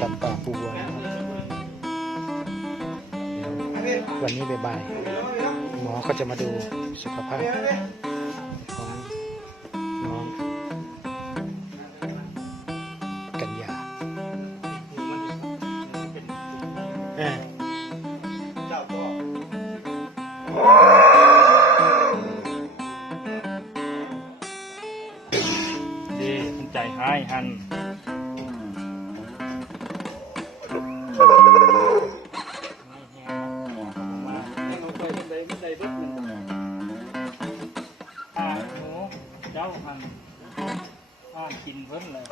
สัตว์ป่าปูวัวนะครับเดี๋ยวันนี้บ่ายๆหมอก็จะมาดูสุขภาพของน้องกัญญาเออดีใจหายหัน เจ้าหันอ่านกินเพิ่นเลย